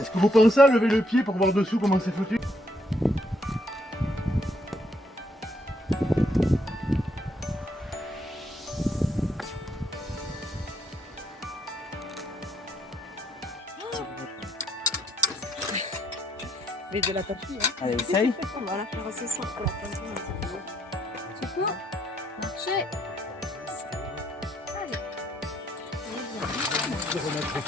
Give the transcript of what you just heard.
Est-ce que vous pensez à lever le pied pour voir dessous comment c'est foutu? Mais de la tapis, hein. Allez, essaye. Voilà, c'est ça, la peinture. C'est quoi? Marcher. Allez. De remettre